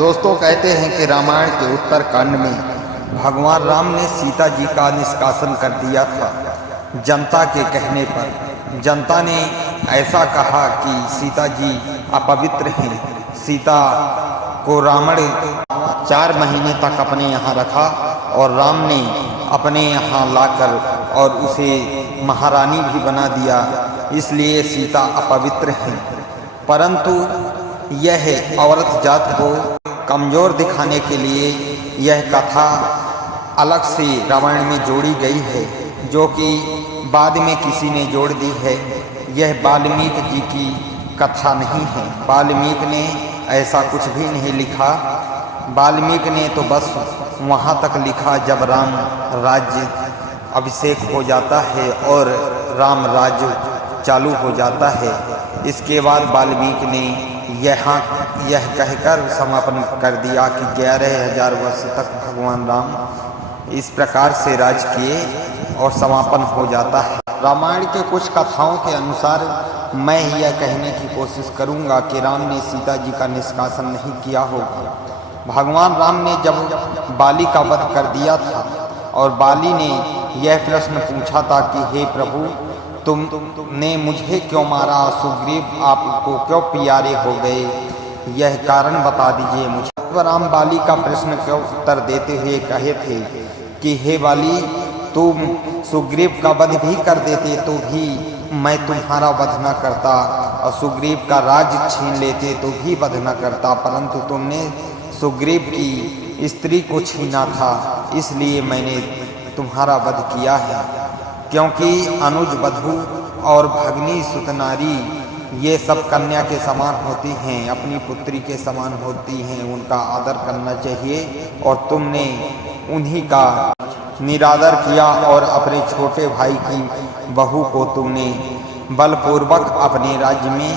दोस्तों कहते हैं कि रामायण के उत्तरकांड में भगवान राम ने सीता जी का निष्कासन कर दिया था जनता के कहने पर। जनता ने ऐसा कहा कि सीता जी अपवित्र हैं। सीता को रावण 4 महीने तक अपने यहाँ रखा और राम ने अपने यहाँ लाकर और उसे महारानी भी बना दिया, इसलिए सीता अपवित्र हैं। परंतु यह औरत जात को कमज़ोर दिखाने के लिए यह कथा अलग से रामायण में जोड़ी गई है, जो कि बाद में किसी ने जोड़ दी है। यह वाल्मीकि जी की कथा नहीं है। वाल्मीकि ने ऐसा कुछ भी नहीं लिखा। वाल्मीकि ने तो बस वहाँ तक लिखा जब राम राज्य अभिषेक हो जाता है और राम राज्य चालू हो जाता है। इसके बाद वाल्मीकि ने यह कहकर समापन कर दिया कि 11,000 वर्ष तक भगवान राम इस प्रकार से राज किए और समापन हो जाता है। रामायण के कुछ कथाओं के अनुसार मैं यह कहने की कोशिश करूंगा कि राम ने सीता जी का निष्कासन नहीं किया होगा। भगवान राम ने जब बाली का वध कर दिया था और बाली ने यह प्रश्न पूछा था कि हे प्रभु, तुमने मुझे क्यों मारा, सुग्रीव आपको क्यों प्यारे हो गए, यह कारण बता दीजिए मुझे। राम बाली का प्रश्न का उत्तर देते हुए कहे थे कि हे बाली, तुम सुग्रीव का वध भी कर देते तो भी मैं तुम्हारा वध न करता, और सुग्रीव का राज्य छीन लेते तो भी वध न करता, परंतु तुमने सुग्रीव की स्त्री को छीना था, इसलिए मैंने तुम्हारा वध किया है। क्योंकि अनुज वधू और भगनी सुतनारी ये सब कन्या के समान होती हैं, अपनी पुत्री के समान होती हैं, उनका आदर करना चाहिए। और तुमने उन्हीं का निरादर किया और अपने छोटे भाई की बहू को तुमने बलपूर्वक अपने राज्य में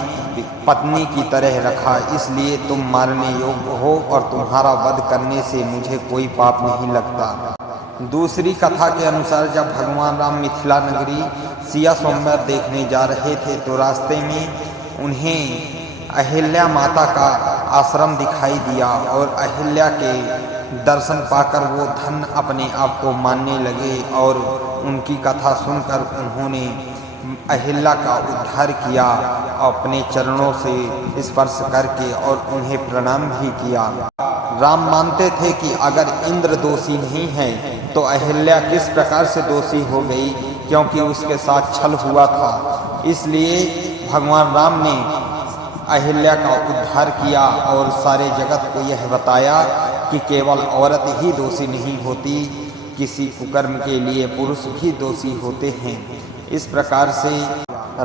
पत्नी की तरह रखा, इसलिए तुम मारने योग्य हो और तुम्हारा वध करने से मुझे कोई पाप नहीं लगता। दूसरी कथा के अनुसार जब भगवान राम मिथिला नगरी सिया स्वयंवर देखने जा रहे थे तो रास्ते में उन्हें अहिल्या माता का आश्रम दिखाई दिया और अहिल्या के दर्शन पाकर वो धन अपने आप को मानने लगे और उनकी कथा सुनकर उन्होंने अहिल्या का उद्धार किया, अपने चरणों से स्पर्श करके, और उन्हें प्रणाम भी किया। राम मानते थे कि अगर इंद्र दोषी नहीं है तो अहिल्या किस प्रकार से दोषी हो गई, क्योंकि उसके साथ छल हुआ था। इसलिए भगवान राम ने अहिल्या का उद्धार किया और सारे जगत को यह बताया कि केवल औरत ही दोषी नहीं होती, किसी कुकर्म के लिए पुरुष भी दोषी होते हैं। इस प्रकार से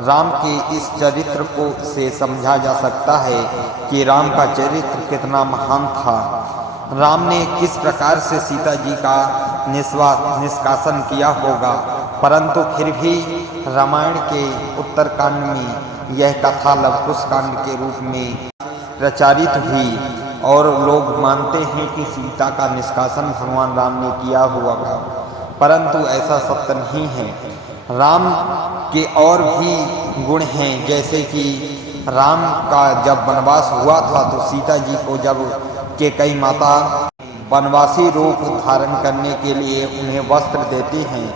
राम के इस चरित्र को से समझा जा सकता है कि राम का चरित्र कितना महान था। राम ने किस प्रकार से सीता जी का निष्कासन किया होगा, परंतु फिर भी रामायण के उत्तरकांड में यह कथा लवकुश कांड के रूप में प्रचारित हुई और लोग मानते हैं कि सीता का निष्कासन भगवान राम ने किया होगा, परंतु ऐसा सत्य नहीं है। राम के और भी गुण हैं, जैसे कि राम का जब वनवास हुआ था तो सीता जी को जब कैकेयी माता वनवासी रूप धारण करने के लिए उन्हें वस्त्र देते हैं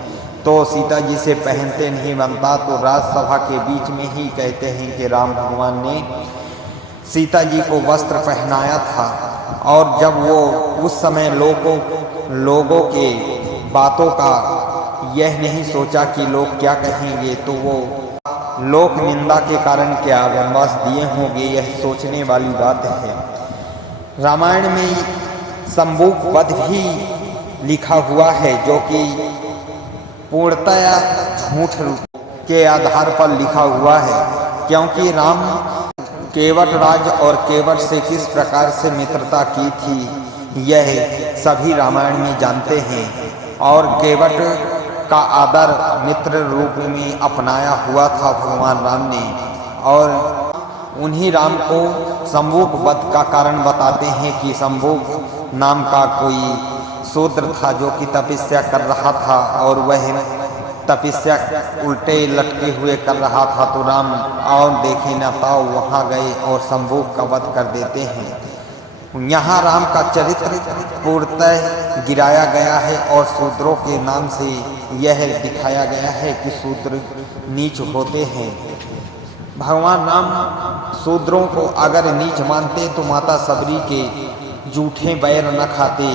तो सीता जी से पहनते नहीं बनता, तो राजसभा के बीच में ही कहते हैं कि राम भगवान ने सीता जी को वस्त्र पहनाया था। और जब वो उस समय लोगों के बातों का यह नहीं सोचा कि लोग क्या कहेंगे, तो वो लोक निंदा के कारण क्या वनवास दिए होंगे, यह सोचने वाली बात है। रामायण में शंभुक वध भी लिखा हुआ है, जो कि पूर्णतया झूठ के आधार पर लिखा हुआ है, क्योंकि राम केवट राज और केवट से किस प्रकार से मित्रता की थी यह सभी रामायण में जानते हैं। और केवट का आदर मित्र रूप में अपनाया हुआ था भगवान राम ने, और उन्हीं राम को शंभुक वध का कारण बताते हैं कि शंभुक नाम का कोई शूद्र था जो कि तपस्या कर रहा था, और वह तपस्या उल्टे लटके हुए कर रहा था, तो राम और देखे न पाओ वहाँ गए और शंभुक का वध कर देते हैं। यहाँ राम का चरित्र पूर्णतः गिराया गया है और शूद्रों के नाम से यह दिखाया गया है कि शूद्र नीच होते हैं। भगवान राम शूद्रों को अगर नीच मानते तो माता सबरी के जूठे बैर न खाते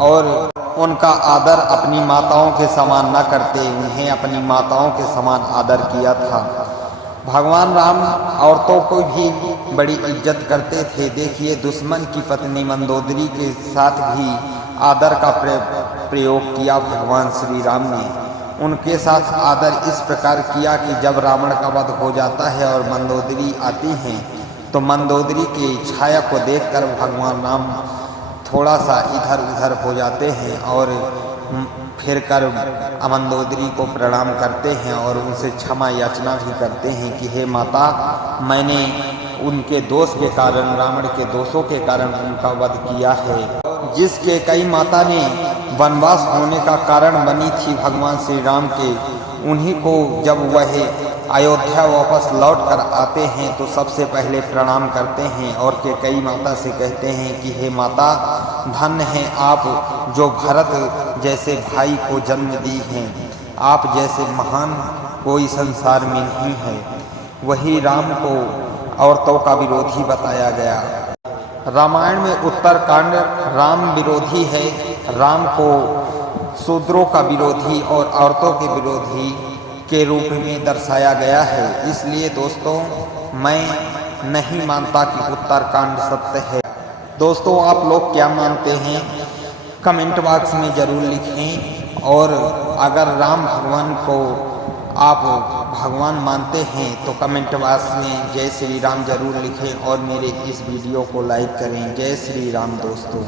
और उनका आदर अपनी माताओं के समान न करते, उन्हें अपनी माताओं के समान आदर किया था। भगवान राम औरतों को भी बड़ी इज्जत करते थे। देखिए, दुश्मन की पत्नी मंदोदरी के साथ भी आदर का प्रयोग किया भगवान श्री राम ने। उनके साथ आदर इस प्रकार किया कि जब रावण का वध हो जाता है और मंदोदरी आती हैं तो मंदोदरी की छाया को देखकर भगवान राम थोड़ा सा इधर उधर हो जाते हैं और फिर कर मंदोदरी को प्रणाम करते हैं और उनसे क्षमा याचना भी करते हैं कि हे माता, मैंने उनके दोष के कारण, रावण के दोषों के कारण उनका वध किया है। जिसके कई माता ने वनवास होने का कारण बनी थी भगवान श्री राम के, उन्हीं को जब वह अयोध्या वापस लौट कर आते हैं तो सबसे पहले प्रणाम करते हैं और के कई माता से कहते हैं कि हे माता, धन्य हैं आप जो भरत जैसे भाई को जन्म दी हैं। आप जैसे महान कोई संसार में नहीं है। वही राम को औरतों का विरोधी बताया गया। रामायण में उत्तरकांड राम विरोधी है। राम को शूद्रों का विरोधी और औरतों के विरोधी के रूप में दर्शाया गया है। इसलिए दोस्तों, मैं नहीं मानता कि उत्तरकांड सत्य है। दोस्तों, आप लोग क्या मानते हैं कमेंट बॉक्स में ज़रूर लिखें। और अगर राम भगवान को आप भगवान मानते हैं तो कमेंट बॉक्स में जय श्री राम जरूर लिखें और मेरे इस वीडियो को लाइक करें। जय श्री राम दोस्तों।